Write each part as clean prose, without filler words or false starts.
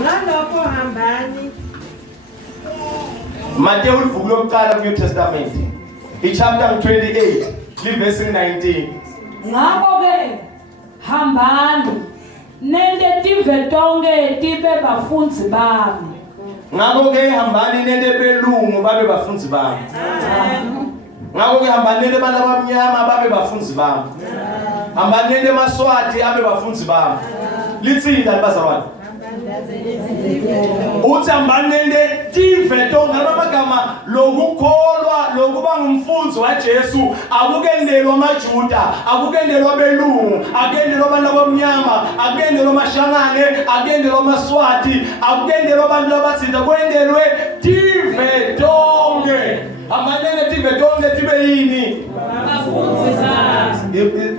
Ngalokho hambani. Matthew ulivuka lokuqala ku New Testament. Chapter 28, verse 19. Ngakho ke hambani nende tive tonke tibe bafundzi bami. Ngakho ke hambani nende belungu babe bafundzi bami. Ngakho ke hambani nende abantu abamnyama babe bafundzi bami. Hambani nende maswati abe bafundzi bami. Litsini bazalwane. Uthi hambani nende tive tonke ngamagama lokukholwa lokuba ngumfundzi waJesu akukendelwa amaJuda, akukendelwa belungu, akukendelwa abantu abamnyama, akukendelwa amashangane, akukendelwa amaswati, akukendelwa abantu abathinta, kwendelwe tive tonke. Amanene tive tonke tibe yini? Abafundzi.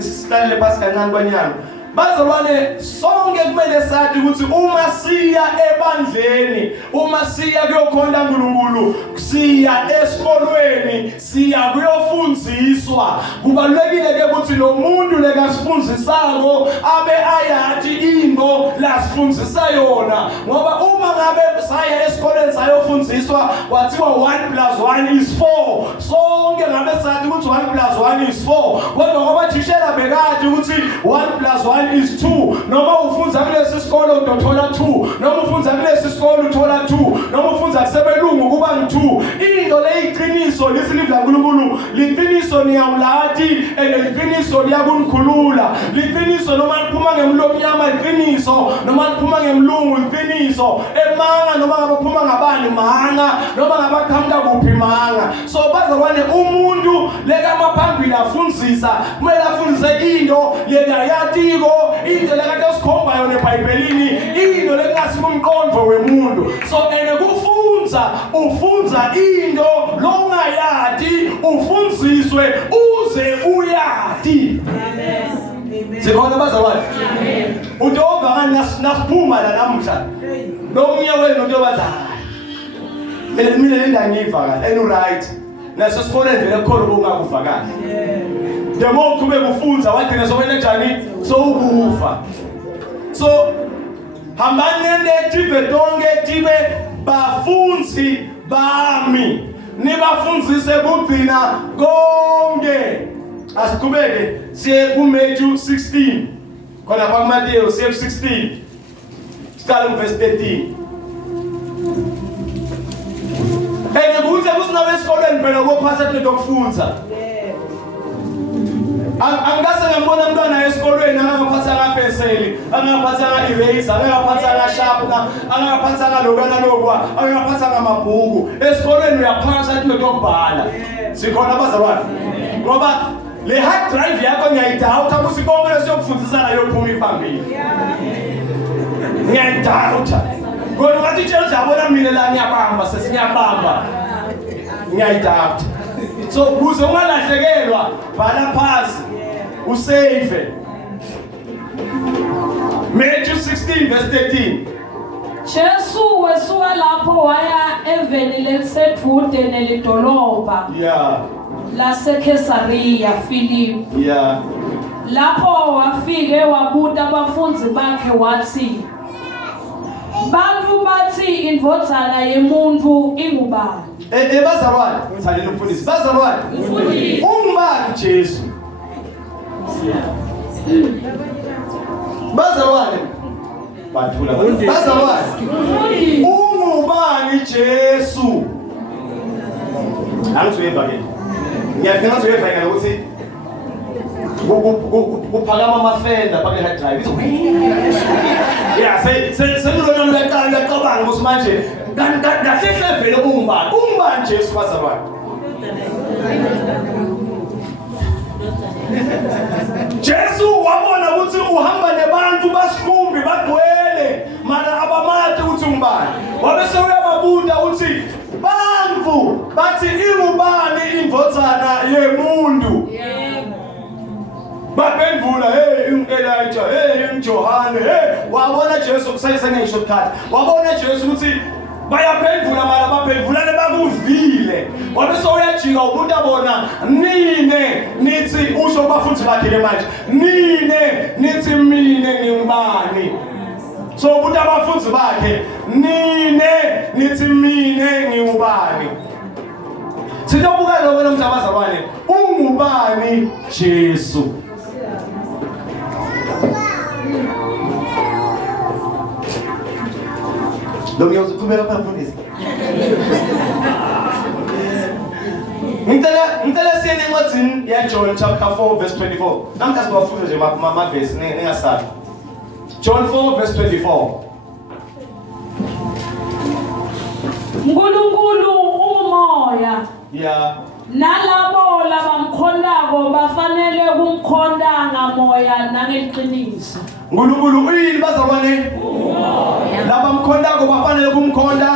Sihlale phansi kancane kwanyana. Bazalwane sonke kumele sathi ukuthi uma siya ebandleni, uma siya kuyokhonza uNkulunkulu, siya esikolweni, siya kuyofundziswa. Kubalulekile ke ukuthi lo muntu lekasifundisako abe ayathi into lasifundisa yona, ngoba uma ngabe saya esikolweni sayofundziswa kwathiwa 1+1 is 4, sonke ngabe sathi ukuthi 1+1 is 4, kodwa ngoba thishela bekade ukuthi 1+1 is 2, noma ufunza kulesi sikolo utothola 2, noma ufunza kulesi sikolo uthola 2, noma ufunza kusebelungu kuba ngu2. Into leyiqiniso lisilivla uNkulunkulu, liqiniso niyawulati and liqiniso liyakunkhulula. Liqiniso noma liphuma ngemlomo omnyama liqiniso, noma liphuma ngemlungu liqiniso, emanga noma ngabaphuma ngabani manga, noma ngabaqhamuka kuphi manga. So bazalwane umuntu lekamaphambili afundzisa, kumele afundise into lekayatiko, into lekade sikhomba yona eBhayibhelini, into lekungasiba umqondo wemuntu. So kufunza ufunza into longayati ufundziswe uze uyati. Amen. Sikhona bazalwane. Amen. Utova ngani nasiphuma la namhla. Nomnye wenu nto bazalwane. Mina lenda ngiva kahle and right. Naso sikhona vele kukhona obungakuva kahle. The more kube kufunza wathi nasobene njani so ukufa. So hambani nende tive tonke tibe bafundzi bami, nibafundzise kugcina konke. Asiqhubeke siye ku Matthew 16, khona kwa Matthew siye 16 start verse 13. Kuze kusinawe esikolweni phela kophasa into yokufunza. Angase ngambona umntwana esikolweni angaphatha ngapenseli, angaphatha ngaerase, angaphatha ngashapna, angaphatha ngalokana lokwa, angaphatha ngamabhuku. Esikolweni uyaphasa into yokubhala. Sikhona abazalwane. Ngoba le hard drive yakho ngiyayidawutha ukuthi konke lesiyokufundisana yophuma iphambili. Ngiyayidawutha. Kodwa ngathi Jesu yabona mina la ngiyabamba sesinyabamba. Ngiyayidawutha. So kuze ungalahlekelwa bhala phansi usave. Matthew 16 verse 13. Jesu wesuka lapho waya eveni lesedvude nelidolobha. Yeah. LaseKesariya Philip. Yeah. Lapho wafike wabuta abafundzi bakhe wathi, bantu bathi indvodzana yemuntu ingubani? Bazalwane, ngithandela umfundisi. Bazalwane, umfundisi. Ungubani Jesu? Bazalwane. Bathula. Bazalwane. Ungubani Jesu? Angizweva ke. Ngiyafuna ngizweva ke ukuthi kuphakama amafenda phakathi hard drive. Yeah, sengilona ngiyacabanga ukuthi manje kahle vele ungubani? Ungubani Jesu bazalwane? Jesu wabona ukuthi uhamba nebantu basikhumbi bagcwele mana abamati ukuthi ungubani. Wabese uyababuta ukuthi bantu bathi ingubani indvodzana yemuntu? Baphendula, hey Elijah, hey Johane, hey wabona Jesu kusayisa ngisho kuthatha. Wabona Jesu ukuthi bayaphendula mara baphendulane bakuvile. Wabese uyajika ubuta bona nine nithi usho bafundisi bakhe manje. Nine nithi mine ngingubani? So ubuthi abafundi bakhe nine nithi mine ngingubani. Sinobuka lo wena mntabazalwane ungubani Jesu. Lo ngiyokuthumela phambilini. Ngicela siyene encwadini ya John chapter 4 verse 24. Namkha sibafunde nje ama-verse ningasabi. John 4 verse 24. uNkulunkulu ungumoya. Yeah. Nalabo labamkhondako bafanele kumkhonda ngamoya nangeqiniso. uNkulunkulu uyini bazalwane? Umoya. Labamkhondako bafanele kumkhonda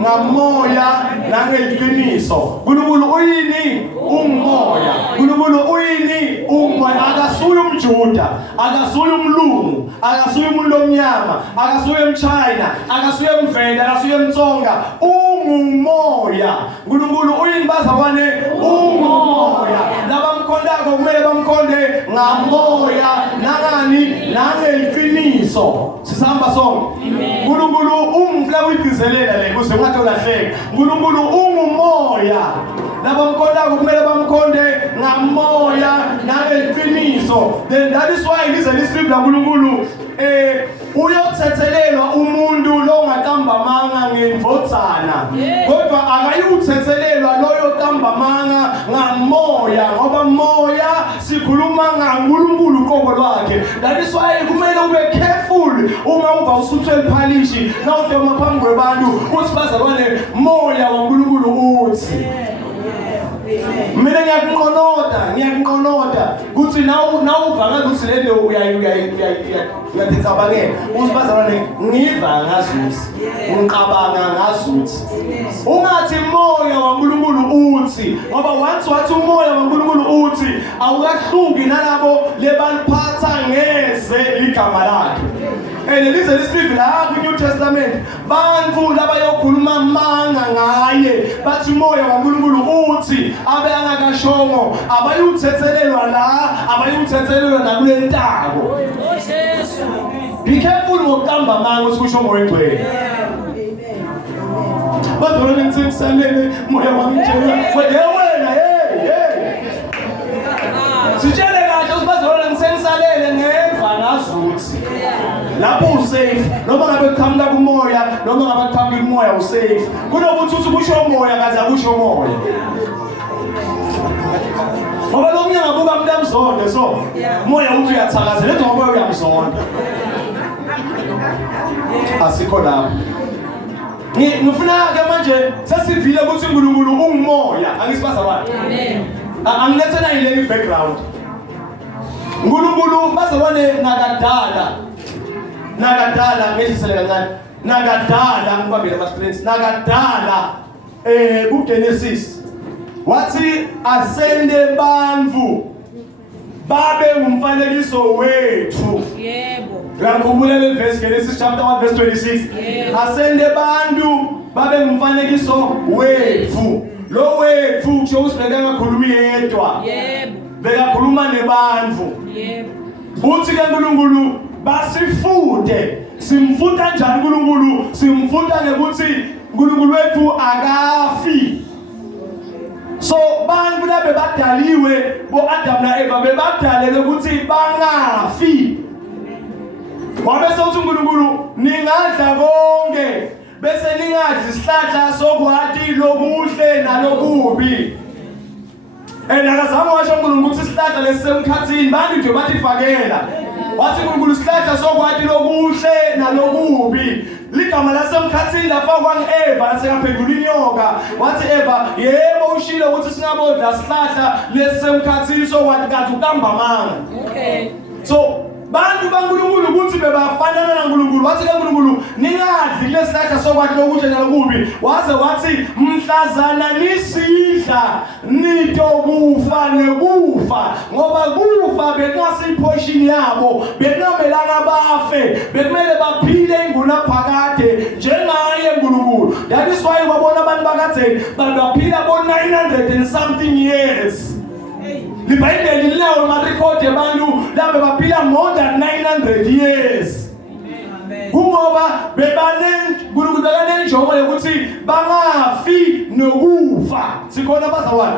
ngamoya nangeqiniso. uNkulunkulu uyini? Umoya. uNkulunkulu uyini? Umoya. Akasuye umJuda, akasuye umlungu, akasuye umuntu omnyama, akasuye umChina, akasuye umVenda, akasuye umTsonga. Ungumoya. uNkulunkulu uyini bazalwane? Umoya. Labamkhondako kumele bamkhonde ngamoya nangani nangeqiniso. Sisahamba sonke. uNkulunkulu umfla kuyigcizelela le kuze ungathi ulahleka. uNkulunkulu ungumoya. Labamkhondako kumele bamkhonde ngamoya nangeqiniso. Then that is why lize lisibhla uNkulunkulu uyothethelelwa umuntu lo ongaqambamanga ngendvodzana. Kodwa akayuthethelelwa loyo qambamanga ngamoya ngoba moya sikhuluma ngaNkulunkulu uqobo lwakhe. That is why kumele ube careful uma uva usuthwe liphalishi na udoma phambi kwabantu uthi bazalwane moya waNkulunkulu uthi. Mina ngiyakunqonoda kuthi nawuva ngathi uthi le nto uyayicabangela uthi bazalwane ngiva ngazuthi ngiqabanga ngazuthi ungathi moya waNkulunkulu uthi ngoba once wathi umoya waNkulunkulu uthi awukahluki nalabo lebaliphatha ngeze igama lakhe. Lize lisibhile la kwi-New Testament bantu labayokhuluma manga ngaye bathi umoya waNkulunkulu uthi abe angakashongo abayuthethelelwa la abayuthethelelwa nakule ntako. Jesu. Be careful ngokuqamba manga ukuthi kusho umoya engcwele. Bazalwane ngithengisalele moya wamtshela wena sitshele kahle ukuthi bazalwane ngithengisalele ngeva ngazuthi lapho usafe noma ngabe kuqhamuka kumoya noma ngabe kuqhamuka kumoya usafe kunokuthi uthi kusho umoya kaze akusho umoya ngoba lo mnyama buka umuntu amzonde so umoya uthi uyathakazela ethi ngoba uyamzonda asikho lapho. Ngifuna ke manje sesivile ukuthi uNkulunkulu ungumoya angisibazalwane. Amen. Angilethena yile background. uNkulunkulu bazalwane nakadala ngesisele kancane nakadala ngibambile ama screens nakadala kuGenesis wathi asende bantfu babe umfanekiso wethu. Yebo. Ngakhumbula le verse Genesis chapter 1 verse 26. Asende bantu babe umfanekiso wethu. Lo wethu kusho usibeka ngakhuluma yedwa. Yebo. Bekakhuluma nebantfu. Yebo. Uthi ke uNkulunkulu basifunde. Simfuta kanjani uNkulunkulu? Simfuta ngekuthi uNkulunkulu wethu akafi. So bantu labe badaliwe bo Adam na Eva bebadalele ukuthi bangafi. Wabese uthi uNkulunkulu ningadla konke bese ningadli isihlahla sokwati lokuhle nalokubi. Akazange washo uNkulunkulu ukuthi isihlahla lesisemkhathini bantu nje bathi fakela. Wathi uNkulunkulu isihlahla sokwati lokuhle nalokubi. Ligama lasemkhathini lafakwa nge-Eva lasekaphendula inyoka. Wathi Eva yebo ushilo ukuthi singabodla isihlahla lesisemkhathini sokwati kanti uqambamanga. Okay. So bantu baNkulunkulu ukuthi bebafanana naNkulunkulu wathi kaNkulunkulu ningadli lesihlahla sokwati lokuhle nalokubi waze wathi mhlazana nisidla nitokufa nekufa ngoba kufa bekungasiphosini yabo bekungamelanga bafe bekumele baphile ingunaphakade njengaye uNkulunkulu. That is why babona abantu bakade baphila bo 900 and something years. Libhayibheli lilawo ama-record yabantu laba baphila more than 900 years. kungoba bebanenjongo yokuthi bangafi nokufa. Sikhona bazalwane.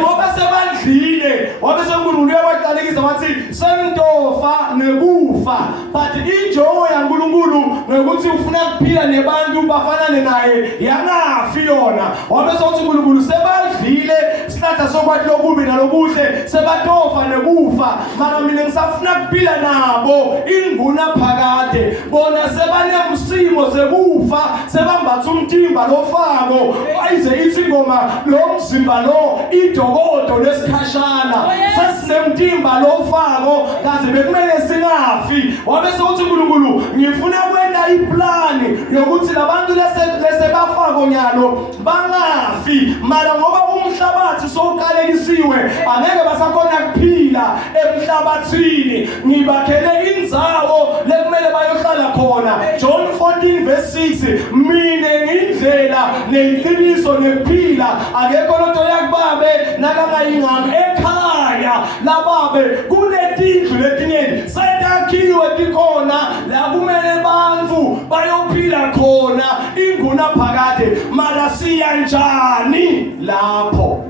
Ngoba sebandlile wabe seNkulunkulu uyabaqalekisa wathi sentofa nokufa. But injongo yaNkulunkulu ngokuthi ufuna ukuphila nebantu bafanane naye yangafi yona. Wabe sokuthi uNkulunkulu sebandlile sihlahla sokwathi lokubi nalobuhle sebatofa nokufa. Mara mina ngisafuna ukuphila nabo inguna phakade. Bona sebanemsimo sekufa sebambatha umtimba lofako ayize ithi ngoma lo mzimba lo idokodo lesikhashana sesinemtimba lofako kaze bekumele singafi. Wabe sokuthi uNkulunkulu ngifuna kwenda iplani yokuthi labantu lese bafako nyalo bangafi. Mara ngoba umhlabathi soqalekisiwe angeke basakhona kuphila emhlabathini. Ngibakhele indzawo lekumele bayohlala khona. John 14:6 mina ngindlela neqiniso nephila akekho lonto yakubabe nakangayingami ekhaya lababe kunetindlu letinyeni setakhiwe tikhona la kumele bantfu bayophila khona inguna phakade. Mara siya njani lapho?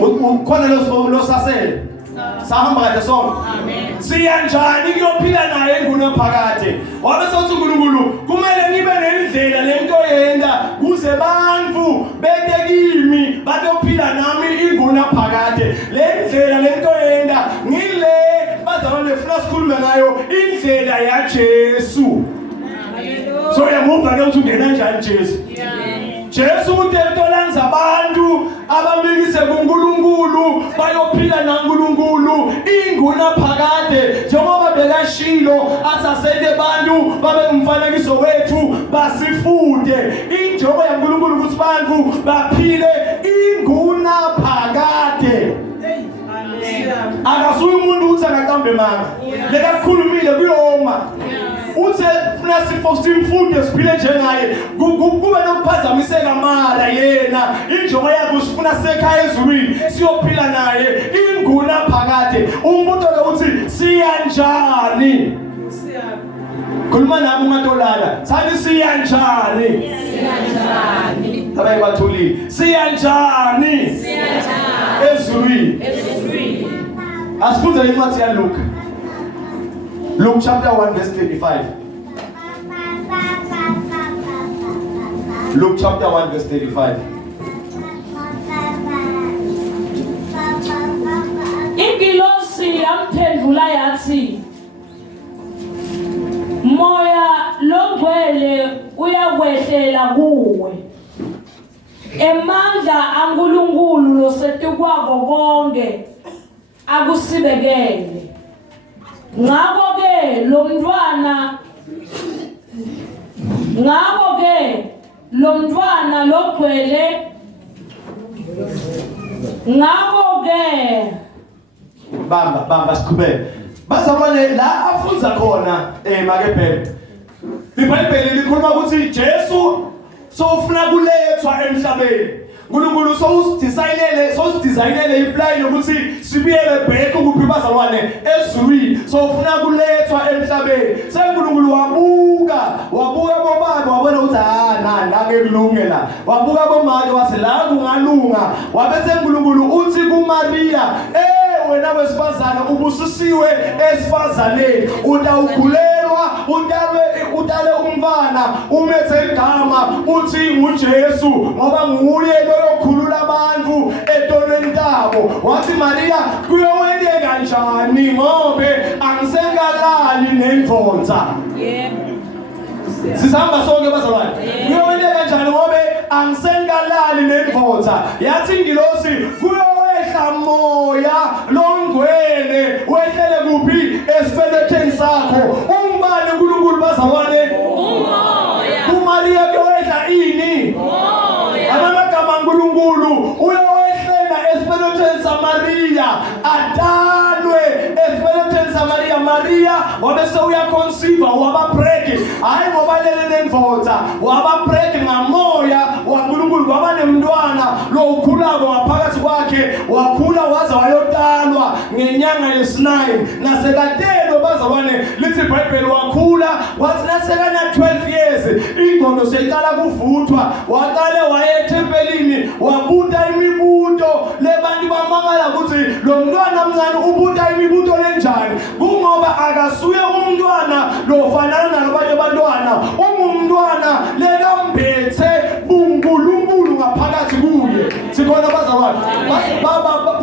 Ukhona lo sasele sahamba kahle sonke. Siya njani kuyophila naye enguna phakade? Wabe sothi uNkulunkulu kumele ngibe nendlela lento yenda kuze bantfu bete kimi batophila nami inguna phakade. Le ndlela lento yenda ngile bazalwane funa sikhulume ngayo indlela yaJesu. So yamuva ke uthi ungena njani Jesu? Jesu utemtolanza abantu abamikise kuNkulunkulu bayophila naNkulunkulu inguna phakade. Njengoba bekashilo asasete abantu babe umfanekiso wethu basifunde injongo yaNkulunkulu ukuthi abantu baphile inguna phakade. Akasuye umuntu uthi akaqambe manga lekakhulumile kuyoma uthi funa simfunde siphile njengaye kube nokuphazamiseka mara yena injongo yakhe usifuna sekhaya ezulwini siyophila naye inguna phakade. Umuntu lo uthi siya njani? Khuluma nami ungatolala sathi siya njani? Abayi bathuli siya njani? Ezulwini. Asifunde incwadi yaLuka. Luke chapter 1:35. Luke chapter 1:35. Ingilosi yamphendula yathi, Moya longcwele uyakwehlela kuwe. Emandla aNkulunkulu losetukwako konke akusibekele. Ngakho-ke lo mntwana logcwele ngakho-ke bamba siqhubeke bazalwane la afunza khona make phela iBhayibheli likhuluma ukuthi Jesu sofuna kulethwa emhlabeni. uNkulunkulu sowusidesignele iplan yokuthi sibuyele back ukuphi bazalwane ezulwini. Sofuna kulethwa emhlabeni. SeNkulunkulu wabuka bobaba wabona ukuthi ngake kulunge la. Wabuka bomake wathi la kungalunga. Wabe seNkulunkulu uthi kuMaria wena wesifazana ubusisiwe esifazaneni utawugulelwa utale umntwana umethe igama uthi nguJesu ngoba nguye loyokhulula abantu etonweni tabo. Wathi Maria kuyowendeka njani ngobe angisengalali nendvodza. Sisihamba sonke bazalwane. Kuyowendeka njani ngobe angisengalali nendvodza. Yathi ingilosi kuyowehla moya longcwele wehlele kuphi esibeletheni sakho. Umbani uNkulunkulu bazalwane? Umoya. kuMaria kuyowehla ini? Moya. Amagama kaNkulunkulu uyowehlela esibeletheni saMaria adalwe esibeletheni saMaria. Maria wabese uyaconceive waba pregnant hayi ngoba lele nendvodza waba pregnant ngamoya waNkulunkulu uNkulunkulu waba nemntwana lo ukhulako ngaphakathi kwakhe wakhula waze wayotalwa ngenyanga yesi-9 nasekadelo bazalwane lithi iBhayibheli wakhula wathi nasekana 12 years ingqondo seyiqala kuvuthwa waqale waye ethempelini wabuta imibuto lebantu bamangala ukuthi lo mntwana omncane ubuta imibuto lenjani kungoba akasuye umntwana lofanana nalabanye abantwana ungumntwana lekambethe uNkulunkulu ngaphakathi kuye sikhona bazalwane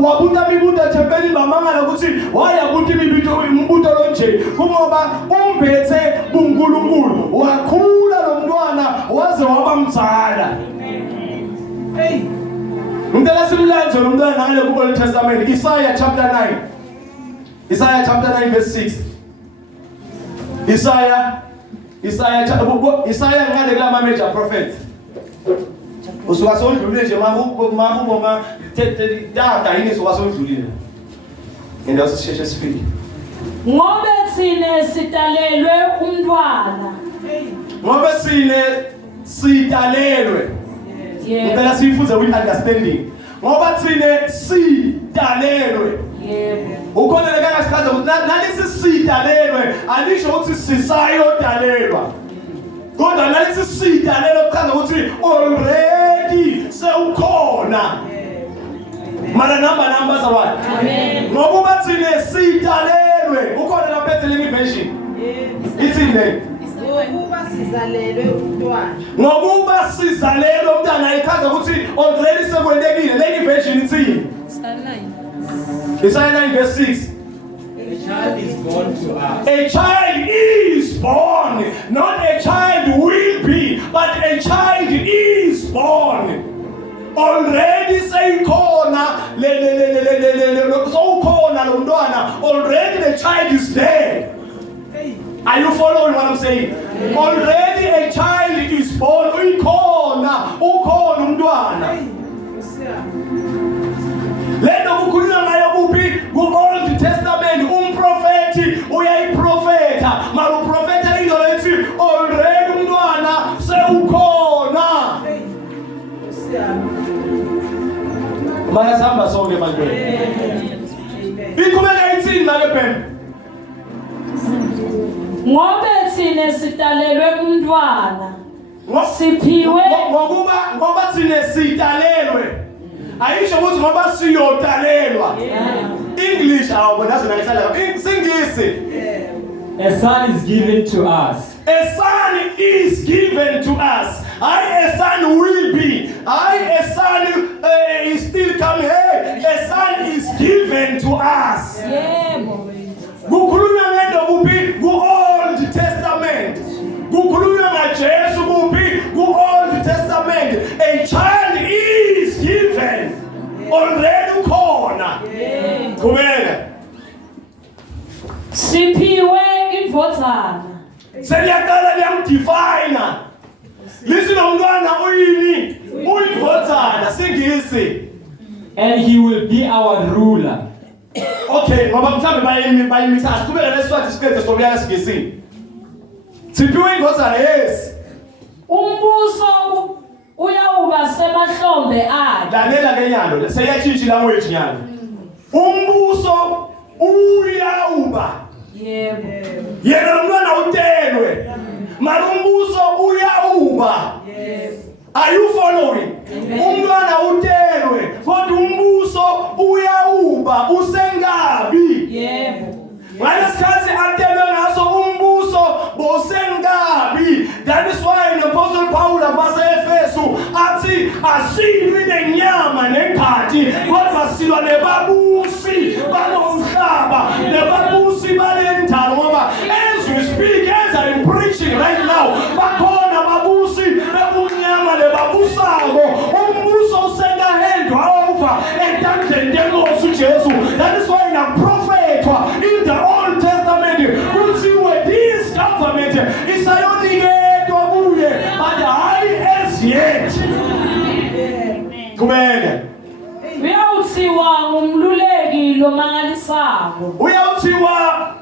wabuta imibuto ethempelini bamangala ukuthi wayabuta imibuto lonje kungoba umbethe uNkulunkulu wakhula lo mntwana waze waba mzala. Hey, ngicela simlanje lo mntwana ngale ku-Old Testament Isaiah chapter 9 verse 6. Isaiah ngale kula major prophet usuka sondlulile nje makuboma data yini suka sondlulile indawo sisheshe sifike ngobe thine sitalelwe umntwana ngobe sine sitalelwe ngicela siyifunze with understanding ngoba thine sitalelwe ukhona lekanga sikhaza ukuthi nalisi sitalelwe alisho ukuthi sisayodalelwa kodwa nalisi sitalelwe kuchaza ukuthi already sewukhona mara namba zawadi amen ngoba thine sitalelwe ukhona la Bethlehem version ithini ngokuba sizalelwe umntwana ngokuba sizalelwe umntwana ichaza ukuthi already sekwendekile leli version ithini Isaiah 9 verse 6. A child is born to us. A child is born, not a child will be, but a child is born. Already say corner, so corner umntwana. Already the child is there. Are you following what I'm saying? Already a child is born. Ukhona umntwana. Lento kukhulunywa ngayo kuphi ku-Old Testament umprofeti uyayiprofetha mara uprofetha into lethi already umntwana sewukhona bayasihamba sonke manje ikhuleka ithini make Ben ngobe thine sitalelwe umntwana siphiwe ngoba thine sitalelwe ayisho ukuthi ngoba siyotalelwa English awubona nazihlala Singisi A son is given to us. A son is given to us. A son will be. A son is still coming. A son is given to us. Kukhulunywa ngento kuphi ku-Old Testament. Kukhulunywa ngaJesu kuphi ku-Old Testament. A child is given. Already ukhona. Kumele. siphiwe indvodzana Seliyaqala liyamdefine. Listen umntwana uyini? Uyindvodzana Singisi. And he will be our ruler. Okay, ngoba mhlambe bayimisa siqhubeka leswathi siqede sokuya Singisi. Siphiwe indvodzana yes. umbuso uyawuba semahlombe akhe Lalela ke nyalo, seyatshintsha language nyalo. Umbuso uyawuba. yebo Yena umntwana utelwe. Mara umbuso uyawuba. Are you following? Umntwana utelwe, kodwa umbuso uyawuba usengabi. yebo Ngalesikhathi atelwe ngaso umbuso bosengabi. That is why the Apostle Paul abase-Efesu athi asilwi nenyama nenkathi kodwa silwa nebabusi balomhlaba nebabusi balendalo ngoba as we speak as I'm preaching right now bakhona babusi bebunyama lebabusako umbuso usengahendwa over entandleni yenkosi uJesu. That is why the prophet in the Old Testament kuthiwe this government isayonikedwa kuye but hayi as yet. Kumele Uyawuthiwa ngumluleki lomangalisako. Uyawuthiwa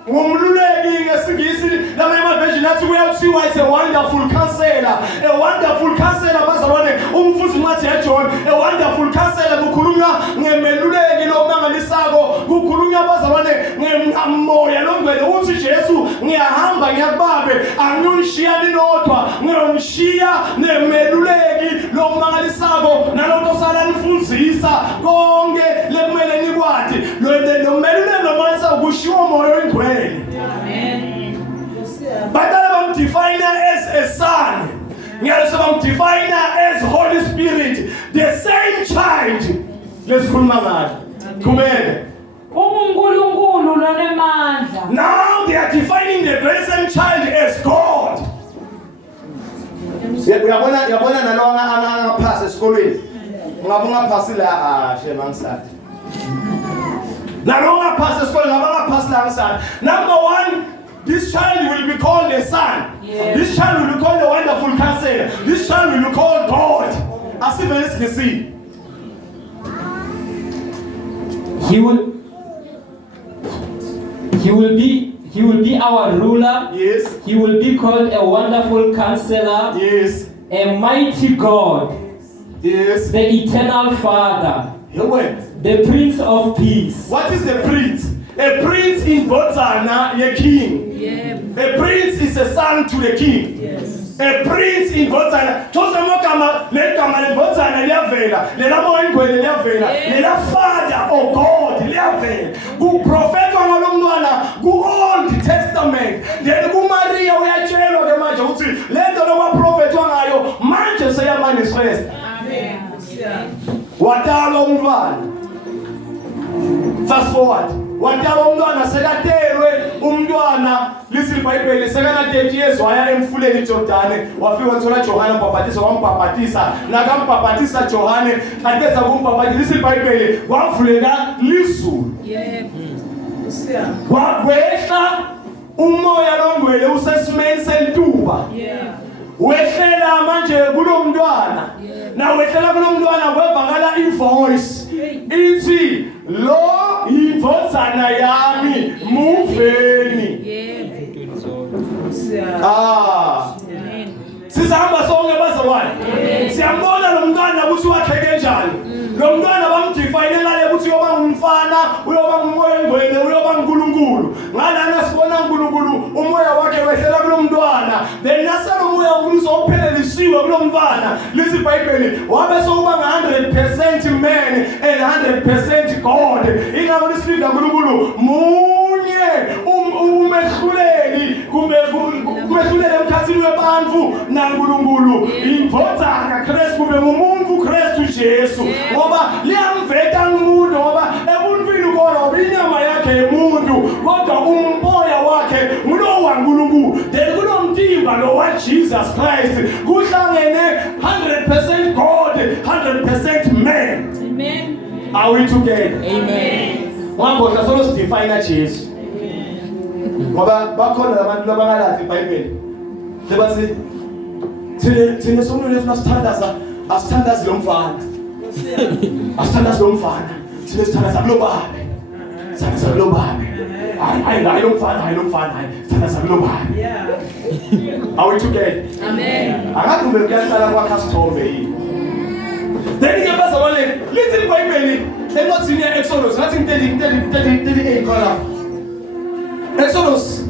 ngumluleki ngesingisi lama version athi uyawuthiwa is a wonderful counselor. A wonderful counselor bazalwane umfuzi incwadi yaJohn. A wonderful counselor kukhulunywa ngemeluleki lomangalisako, kukhulunywa bazalwane ngemoya longcwele uthi Jesu ngiyahamba ngiyakubabe angiyongishiya ninodwa ngiyomshiya nemeluleki lomangalisako nalokho sala nifundzisa konke lekumele nikwati lo meluleki lomangalisako kushiwo moyo oyingcwele. Amen. Badala bamdefine as a son, ngiyase bamdefine as Holy Spirit, the same child. Lesikhuluma ngayo. Kumele. UNkulunkulu lonemandla. Now they are defining the very same child as God. Uyabona nalo angaphasa esikolweni. Ngabe ungaphasi la shema ngisathi. Nalo ungaphasa esikolweni ngabe ungaphasi la ngisathi. Number 1, this child will be called a son. Yes. This child will be called a wonderful counselor. This child will be called God. Asivele sikisi. He will be our ruler. Yes. He will be called a wonderful counselor. Yes. A mighty God. Yes. The eternal Father. The Prince of Peace. What is a prince? A prince in Botswana, a king. Yeah. A prince is a son to the king. Yes. A prince in Botswana. Tosamokama lekama le Botswana liyavela. Lela moyingwele liyavela. Lela father of God liyavela. Ku prophet wangalomntwana ku Old Testament. Then ku Maria uyatshelwa ke manje ukuthi lento lokwa prophet wangayo manje seyamanifest. Amen. Watala umntwana. Fast forward. Watala umntwana sekatelwe umntwana listen iBhayibheli sekana 30 years waya emfuleni iJordani wafika wathola Johana mbaphatisa wambaphatisa nakampaphatisa Johane ateza kumbaphatisa listen iBhayibheli wavuleka lizulu. Yebo. Kwehla umoya longcwele usesimeni sentuba. Yeah. Wehlela manje kulomntwana. Na wehlela kulomntwana kwevakala ivoice. Ithi lo indodana yami muveni. Sizahamba sonke bazalwane. Siyambona lo mntwana ukuthi wakheke kanjani. Lo mntwana bamdefine ngale ukuthi uyoba ngumfana, uyoba ngumoya ongcwele, uyoba uNkulunkulu. Ngalana sibona uNkulunkulu umoya wakhe wehlela kulo mntwana. Then nasalo umoya uzophelelisiwe kulo mntwana. Lisi iBhayibheli wabe sokuba 100% man and 100% God. Ingakho lisifika kuNkulunkulu munye umehluleli kumbe kumehlulele emkhathini webantfu naNkulunkulu. Indodana Kristu kumbe umuntu Kristu Jesu. Ngoba liyamveta umuntu ngoba ebuntwini khona inyama yakhe yemuntu kodwa umoya wakhe ngulo waNkulunkulu. Then kunomtimba lo wa Jesus Christ kuhlangene 100% God 100% man. Amen. Are we together? Amen. Ngakho solo sidefine Jesu. Ngoba bakhona abantu labangalathi iBhayibheli. Sebathi thina sonke lesifuna sithandaza lo mfana. Asithandaza lo mfana. Thina sithandaza lo babe. Sithandaza lo babe. Hayi lo mfana. Sithandaza lo babe. Yeah. Are we together? Amen. Akakumbe kuyaqala kwa custom yini. Then ngiyabaza wale lithi iBhayibheli encwadini yeExodus ngathi 38 kola. Exodus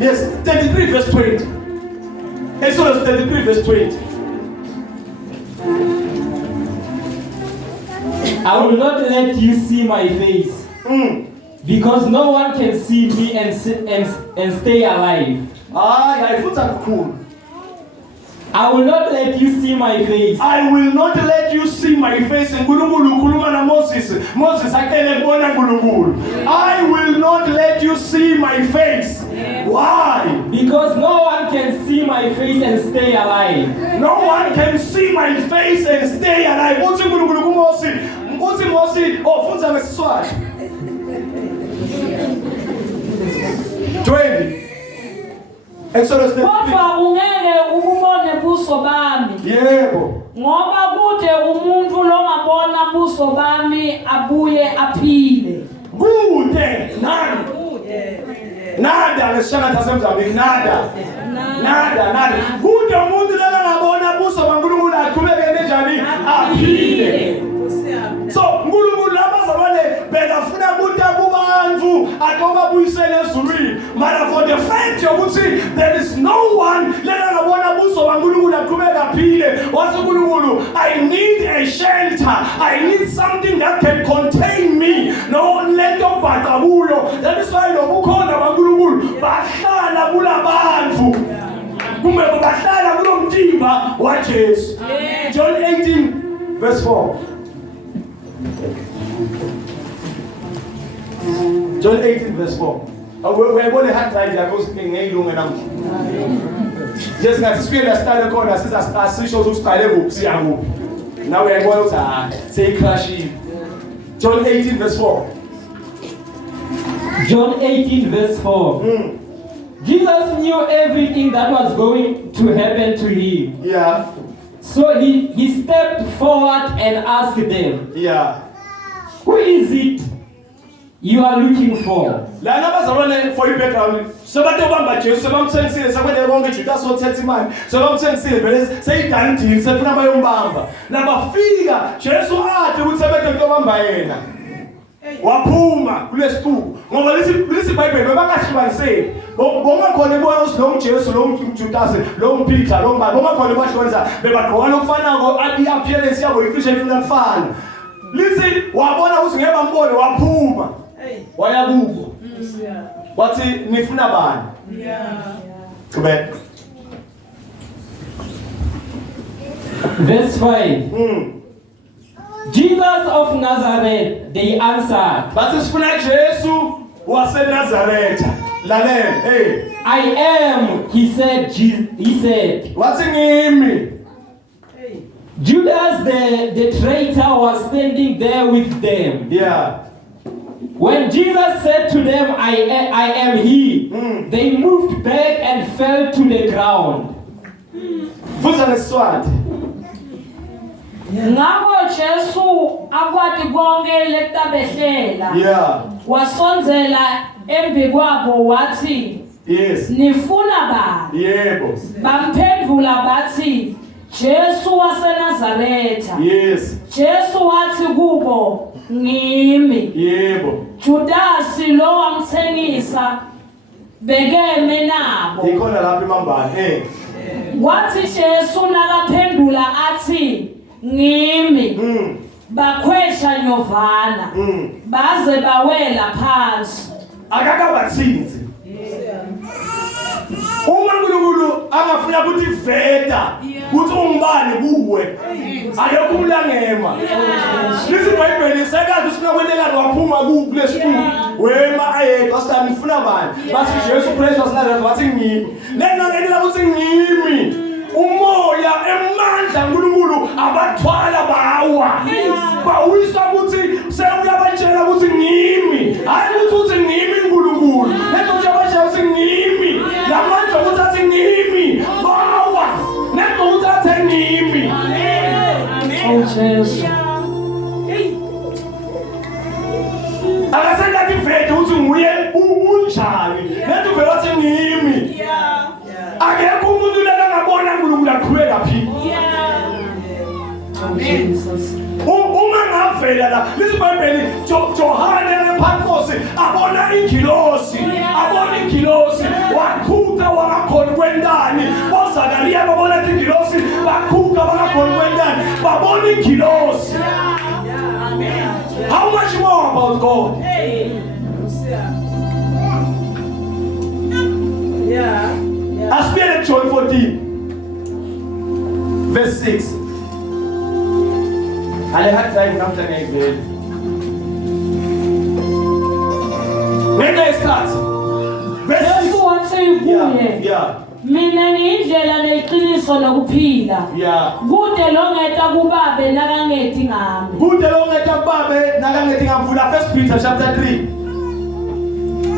yes 33 verse 20. Exodus 33 verse 20. I will not let you see my face, because no one can see me and stay alive. Yayifuta kukhulu. I will not let you see my face. I will not let you see my face. uNkulunkulu ukhuluma na Moses. Moses akele bona uNkulunkulu. I will not let you see my face. Why? Because no one can see my face and stay alive. No one can see my face and stay alive. Uthi uNkulunkulu kuMoses. Uthi Moses ofunza ngesiswahili. 20. Exodus 33. Kodwa ungeke ubone buso bami. Yebo. ngoba kude umuntu longabona buso bami abuye aphile. Kude nani? Nada lesishaka tasemzambiki nada. Kude umuntu lengabona buso baNkulunkulu aqhubeke njani aphile. So uNkulunkulu labazalwane bekafuna ukuthi kubantu aqoba buyisele ezulwini. Mara for the fact yokuthi there is no one lengabona buso baNkulunkulu aqhubeka aphile. Wathi uNkulunkulu, I need a shelter. I need something that can contain me. No lento bhaqabulo. That is why nobukhona baNkulunkulu bahlala kulabantu. Kumbe bahlala kulomtimba wa Jesu. John 18 verse 4. John 18 verse 4. We're going to have time because ngeyilunga namhla. Just ngathi sifike start khona sisho ukuqale kuphi siya kuphi. Now we are going to say crashing. John 18 verse 4. John 18 verse 4. Jesus knew everything that was going to happen to him. Yeah. So he stepped forward and asked them, Yeah. who is it you are looking for? La nabazalwane for background. Sobathe ubamba Jesu sebamthengisile sekwele konke Judas othethe imali. Sebamthengisile vele seyidandini sefuna bayombamba. Nabafika Jesu athi ukuthi sebethe into obamba yena. Waphuma kulesiqubu ngoba lesi Bible bakahlukaniseli bongakhona ibona lo Jesu lo Judas lo Peter lo mbali bongakhona bahlukanisa bebagqoka lokufanako appearance yabo icishe ifuna kufana. Listen wabona ukuthi ngeke bambone waphuma waya kubo wathi nifuna bani qhubeka. Verse 5. Jesus of Nazareth, they answered, Bathi sifuna Jesu waseNazaretha. Lalela, hey. I am, he said. Wathi ngimi. Judas the traitor was standing there with them. Yeah. When Jesus said to them, I am he, they moved back and fell to the ground. Vuza neswati. Ngakho Jesu akwati konke letabehlela. Yeah. Wasonzela embi kwabo wathi, Yes. nifuna bani? Yebo. Bamphendula bathi, Jesu waseNazaretha. Yes. Jesu wathi kubo, ngimi. Yebo. Judasi lo wamthengisa bekeme nabo. Ikhona lapha imambane. Wathi Jesu nakaphendula athi, ngimi. Bakhwesha nyovana. Baze bawela phansi. Akakabathinzi. Uma uNkulunkulu angafuna ukuthi veta ukuthi ungubani kuwe ayekho umlangema. Lesi Bible isekathi usifuna kwenekani waphuma kulesiqubu wema ayedwa sitani ngifuna bani bathi Jesu Christ waseNazaretha wathi ngimi lena ngendlela ukuthi ngimi umoya emandla uNkulunkulu abathwala bawa bawisa ukuthi sewuyabatshela ukuthi ngimi hayi ukuthi ngimi uNkulunkulu lento nje abasha ukuthi ngimi lamandla ukuthi athi ngimi bawa lento ukuthi athi ngimi. Oh Jesu. Akasengathi vete ukuthi nguye unjani lento vele wathi ngimi. Akekho umuntu lekangabona uNkulunkulu aqhubeka phi. Uma ngavela la lesi Bible Johane ePatmos abona ingilosi wakhuka wangakhona kwendani oZakaria babona ingilosi bakhuka bangakhona kwendani babona ingilosi. How much more about God? I speak in John 14 verse 6. Ale hat time namhla ngiyivela. When I start verse 6. Jesu wathi kuye. Yeah. Mina ngiyindlela neqiniso nokuphila. Yeah. Kude lo ngeta kubabe nakangethi ngami. Kude lo ngeta kubabe nakangethi ngamvula 1 Peter chapter 3.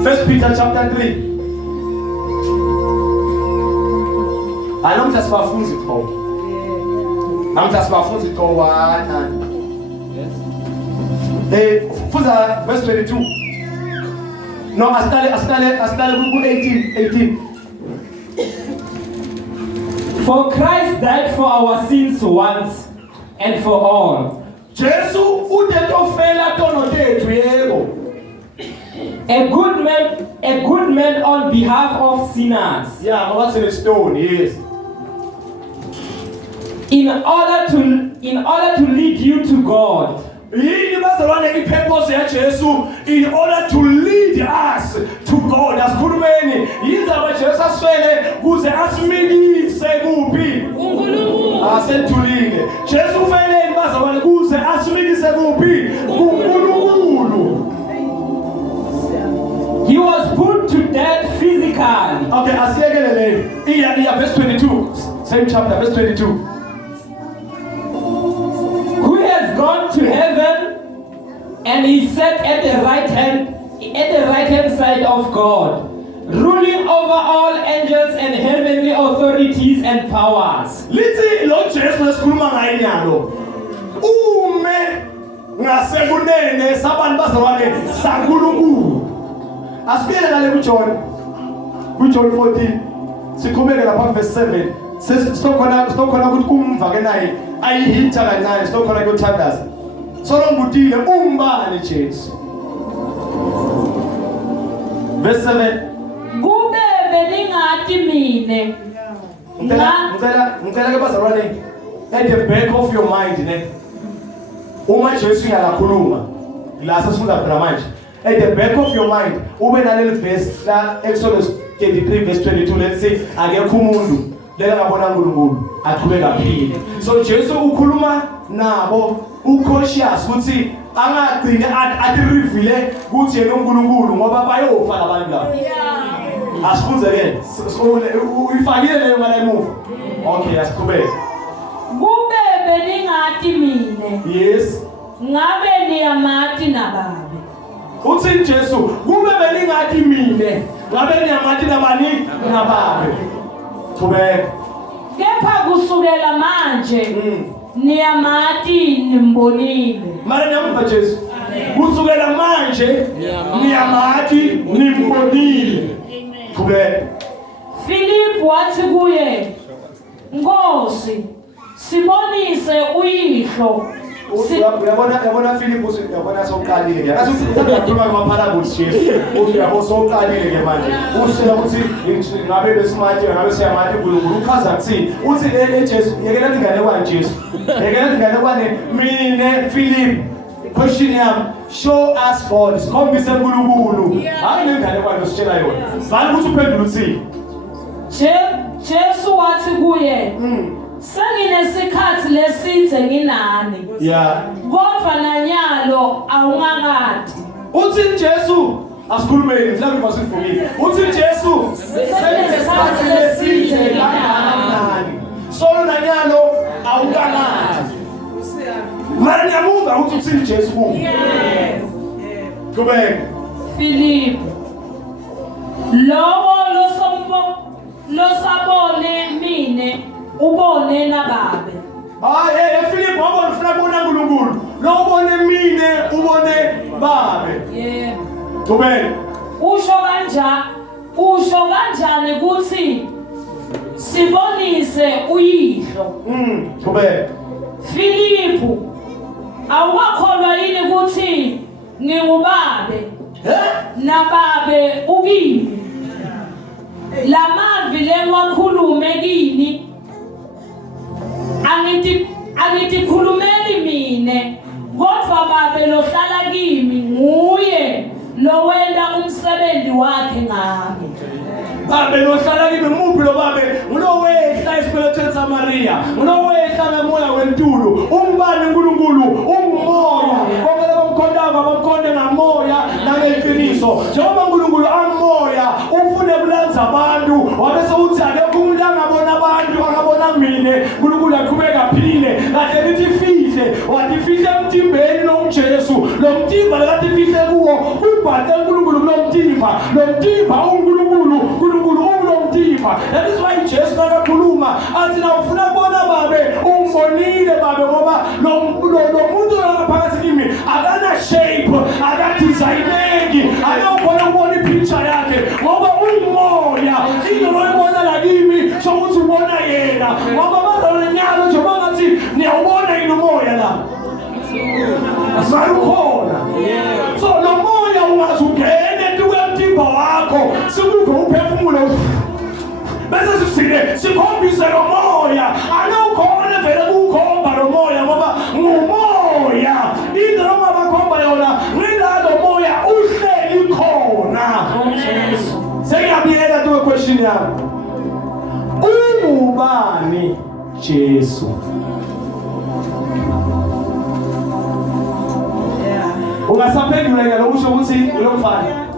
1 Peter chapter 3. Anomhla sibafunzi khona. Namhla sibafunza iqowana. Funza verse 22. No, asitale ku 18. For Christ died for our sins once and for all. Jesu uthetofela tono tethu yebo. A good man on behalf of sinners. Yeah, ngoba sele stone, yes. In order to lead you to God. Yini bazalwane ipurpose ya Jesu in order to lead us to God. Asikhulumeni yindaba Jesu aswele kuze asimikise kuphi uNkulunkulu. Asethulile. Jesu ufele bazalwane kuze asimikise kuphi kuNkulunkulu. He was put to death physically. Okay, asiyekelele. Iya verse 22. Same chapter verse 22. Who has gone to heaven and he sat at the right hand side of God, ruling over all angels and heavenly authorities and powers. Lithi lo Jesu lesikhuluma ngaye nyalo. Ume ngasekunene sabantu bazalwane saNkulunkulu. Asibuyele ngale kuJohn 14. Siqhubeke lapha verse 7. Sesikhona ukuthi kumva ke naye ayihitha kancane sikhona kuyothandaza. Solongudile umbani Jesu. Verse 7. Kube beningati mine. Ngicela ke bazalwane at the back of your mind ne. Uma Jesu yalakhuluma la sesifunda phela manje. At the back of your mind ube naleli verse la Exodus 33 verse 22 let's say akekho umuntu lela ngabona uNkulunkulu aqhubeka aphile. So Jesu ukhuluma nabo ucautious ukuthi angagcine athi reveal ukuthi yena uNkulunkulu ngoba bayofa labantu laba. Asifunze ke uyifakile leyo ngala emuva. Okay, asiqhubeke. Kube beningati mine. Yes. Ngabe niyamati nababe. Uthi Jesu kube beningati mine ngabe niyamati nabani nababe. Qhubeka. Kepha kusukela manje niyamati nimbonile. Mara nyamva Jesu. Kusukela manje niyamati nimbonile. Qhubeka. Philip wathi kuye, Nkosi, sibonise uyihlo. Uyabona Philip uyabona soqalile ke. Athi ukhuluma ngamaparable Jesu. Uyabo soqalile ke manje. Ushela ukuthi ngabe besimanje ngabe siyamati uNkulunkulu uchaza kuthi uthi Jesu yekela ingane kwani Jesu. Yekela ingane kwani mine Philip. Question yami, show us God. Sikhombise uNkulunkulu. Hayi ngengane kwani ositshela yona. Bani ukuthi uphendula uthi Jesu wathi kuye, senginesikhathi lesithe nginani. Yeah. Kodwa nanyalo awungakati. Uthi Jesu asikhulumeni mhlawumbe masifungile. Uthi Jesu senginesikhathi lesithe nginani. Solo nanyalo awukakati. Mara nyamuva uthi uthini Jesu ku? Qhubeka. Philip, losabone mine ubone nababe. Philip wabona ufuna kubona uNkulunkulu. Lo ubone mine ubone babe. Yebo. Qhubeka. Usho kanjani ukuthi sibonise uyihlo? Qhubeka. Philip, awukakholwa yini ukuthi ngingubabe? Nababe ukini. Lamavi lengiwakhulume kini angitikhulumeli mine kodwa babe lohlala kimi nguye lowenda umsebenzi wakhe ngami. Babe lohlala kimi muphi lo babe ngulowehla esibelethweni saMaria ngulowehla namoya wentulo umbani uNkulunkulu ungumoya konke bomkhondayo abamkhonde ngamoya nangeqiniso njengoba uNkulunkulu amoya ufune kulanza abantu wabese uthi akekho umuntu angabona abantu angabona mina uNkulunkulu aqhubeka aphile kade lithi fihle wathi fihle emtimbeni noMjesu lo mtimba lakathi fihle kuwo kubhate uNkulunkulu lo mtimba uNkulunkulu umlomtimba. That is why Jesu akakhuluma athi na ufuna kubona babe umbonile lo muntu phakathi kimi akana shape, akana designing, akakho ukubona ipicture yakhe ngoba umoya into oyibona la kimi sokuthi ubona yena ngoba bazalonyalo nje bangathi niyawubona yini umoya la asalukhona. So lo moya ungazungene tukwemtimba wakho sikuve uphefumulo bese sisile sikhombise lo moya anokhona vele kukhomba lo moya ngoba ngumoya into noma bakhomba yona ngilalo moya uhleli khona. Sengiyabiyela tuwe question yami, ungubani Jesu? Ungasaphendula ke lokusho ukuthi ulomfana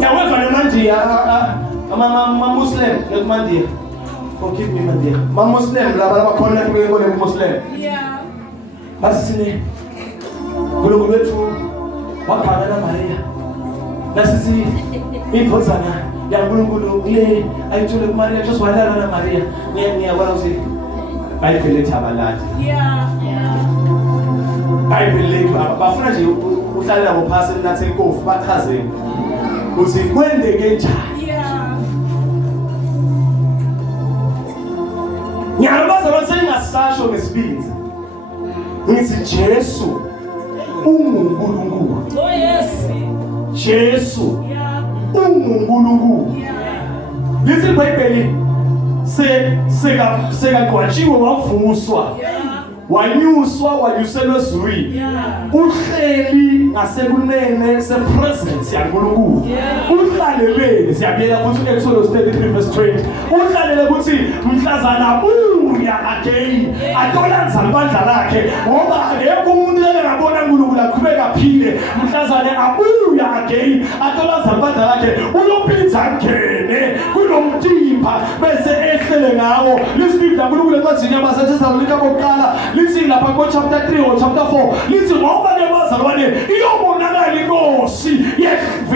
yaweva nemandiya ama-Muslim nekumandiya, forgive me mandiya, ma-Muslim laba labakhona kubekole ku-Muslim basi sine uNkulunkulu wethu waphana naMariya nasithi indvodzana yaNkulunkulu le ayithole kuMariya just walala naMariya. Ngiyabona ukuthi bayibhele lethu abalali bayibhele lethu bafuna nje uhlale nabo phasi nathi inkofu bachazeni ukuthi kwendeke njani. Ngiyalobaza ukuthi sengingasasho ngesibindi ngithi Jesu unguNkulunkulu. Oh yes. Jesu unguNkulunkulu. Lithi iBhayibheli sekagwatshiwe wavuswa wanyuswa wanyuselwa ezulwini uhleli ngasekunene sepresence yaNkulunkulu uhlalelele. Siyabiyela futhi Exodus 33:20 uhlalele ukuthi mhlazana abuya again atolanza ibandla lakhe ngoba akekho umuntu engabona uNkulunkulu aqhubeka aphile. Mhlazana abuya again atolanza ibandla lakhe uyophinda angene kulomtimba bese ehlele ngawo. Lisibida uNkulunkulu encwadini yabaseThesalonika bokuqala lithi lapha ko-chapter 3 or chapter 4 lithi ngoba lebazalwane iyobonakala inkosi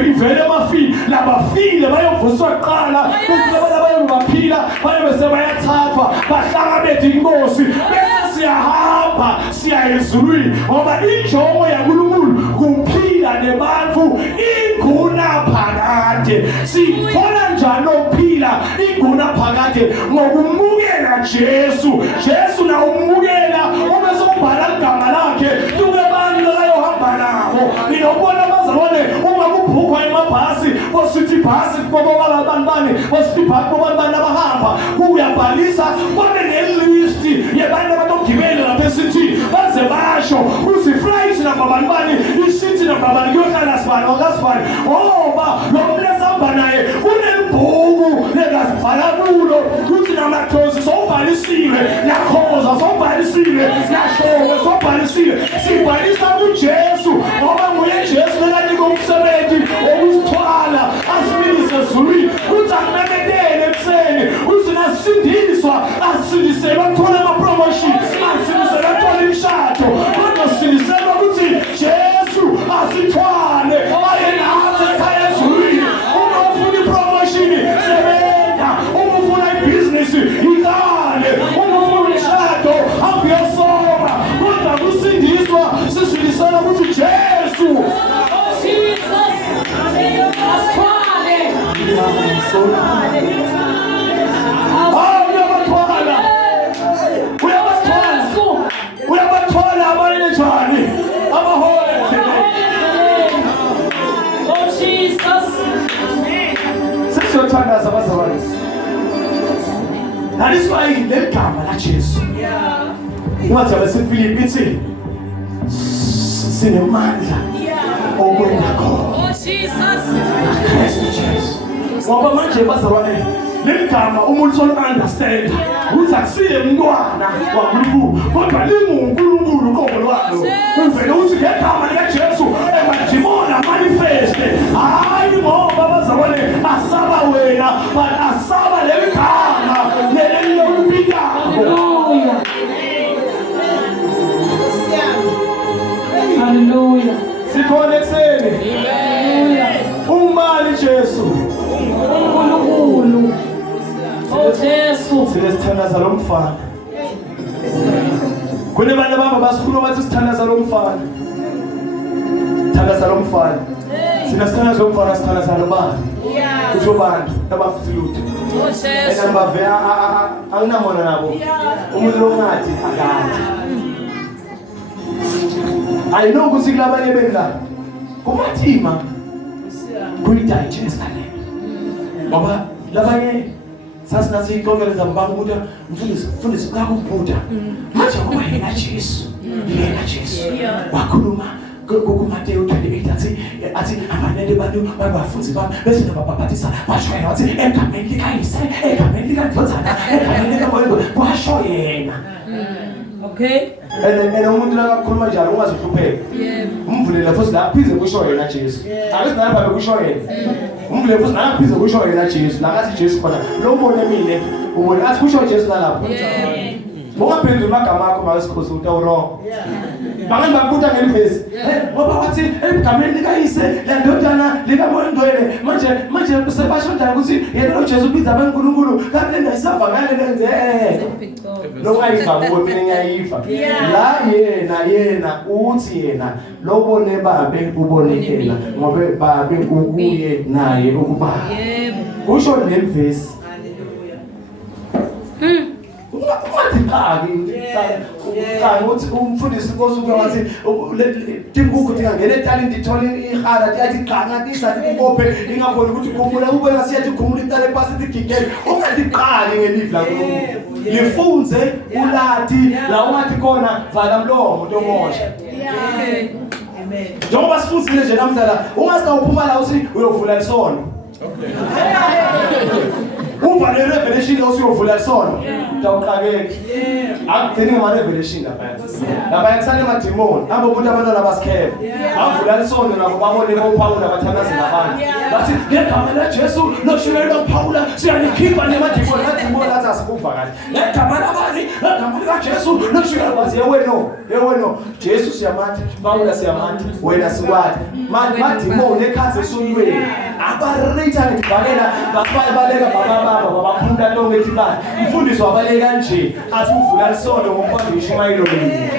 ivele emafini labafile bayovuswa kuqala bese bayobaphila bayobese bayathathwa bahlangabethe inkosi bese siyahamba siya ezulwini ngoba injongo yaNkulunkulu kuphila nebantu inguna phakade. Sithola njani ukuphila inguna phakade? Ngokumukela Jesu. Jesu na umukela ubese ubhala igama lakhe tube abantu abayohamba nabo. Ngiyobona bazalwane uma kubhukwa emabhasi bosithi bhasi kubo balabani bosithi bhasi kubo abantu abahamba kuyabhalisa kube nelist yebantu abagibela lapha esithi baze basho uzi flight namba bani isithi namba bani kuyohlala sibani okasibani ngoba lo mlesamba naye unelibhuku lekazibhala kulo kuthi namathozi sobhalisiwe yakhoza sobhalisiwe yashonga sobhalisiwe sibhalisa kuJesu ngoba nguye Jesu lekanika umsebenzi wokusithwala asimilise ezulwini kuthi akumemedele ekuseni uthi nasindiswa asindiselwa kuthola ama-promotion asindiselwa kuthola imishado kodwa sindiselwa ukuthi Jesu asithwale ayenathi ekhaya ezulwini. Uma ufuna i-promotion sebenza, uma ufuna ibhizinisi iqale, uma ufuna umshado akuyosoma kodwa kusindiswa sisindisela ukuthi Jesu uyabathwala abanye njani abahole. Sesiyothandaza abazalwane. That is why legama la Jesu incwadi yabaseFilipi ithi sinemandla okwenda khona Kristu Jesu. Ngoba manje bazalwane legama umuntu solo-understand ukuthi akusile mntwana waNkulunkulu kodwa linguNkulunkulu qobo lwalo. Kuvele ukuthi ngegama likaJesu emanjimona manifeste hayi ngoba bazalwane asaba wena but asaba leli gama leli lokubikako. Hallelujah. Sikhona ekseni. Umali Jesu. uNkulunkulu. Oh Jesu. Sithandaza lo mfana. Kunabantu abamba basikhuluma bathi sithandaza lo mfana. Thandaza lo mfana. Sina sithandaza lo mfana sithandaza lo bani. Kusho bantu abafuthi lutho. Enamba vea anginamona nabo. Umuntu lo ngathi akathi. Ayino ukuthi kulabanye bendla. Kumathima. Kuyidigest kale. Ngoba labanye sasinathi inkokelo zambangu ukuthi mfundisi kakubuda. Manje kuba yena Jesu. Yena Jesu. Wakhuluma kuMateyu 28 athi amanene bantu babafuthi bami bese nababaphathisa basho wathi egameni likayise egameni likaNdodana egameni likaMoya basho yena. Okay. And umuntu la kakhuluma njalo ungazihlupheki. Umvulela futhi la aphize kusho yena Jesu. Akusinala babe kusho yena. Umvulela futhi la aphize kusho yena Jesu. La ngathi Jesu khona lo mbone mina ubone athi kusho Jesu nalapho. Ungaphendula amagama akho masikhosi utawurong. Bangani babuta ngelivesi. Ngoba wathi egameni likayise leNdodana likaMoya manje sebasho njalo ukuthi yena lo Jesu ubiza abaNkulunkulu kanti lena isava ngale lenze lo ngayiva kuwe mina ngiyayiva. La yena uthi yena lo bone babe ubone yena ngoba babe ukuye naye ukuba. Kusho levesi. Ungathikaki uthi umfundisi kosuke wathi tinkukhu tingangena etalini ndithole ihala yathi qanga isathi kubophe ingaboni ukuthi khumula ube ngasiyathi khumula itale pasi tigigele ungathikaki ngelive la kuNkulunkulu lifunze ulati la ungathi khona vala mlomo ntomosha. Amen. Njengoba sifundile nje namhlanje ungasika uphuma la uthi uyovula isono. Uba le revelation osiyovula isono utawuqakeka. Akutheni ngama revelation lapha yakusana emademoni abo umuntu abantwana abasikhepha bavula isono nabo babone boPawula bathandaza nabantu bathi ngegama la Jesu noshilo loPawula siyanikhipha nemademoni lathi asikuva kahle ngegama labani ngegama lika Jesu noshilo bathi yeweno Jesu siyamandla Pawula siyamandla wena sikwathi mademoni ekhanze esonweni abaritha ngibhalela babaleka baba babaphunda lonke ithibani umfundisi wabaleka kanje athi uvula isono ngompondisho ishumayelo lini.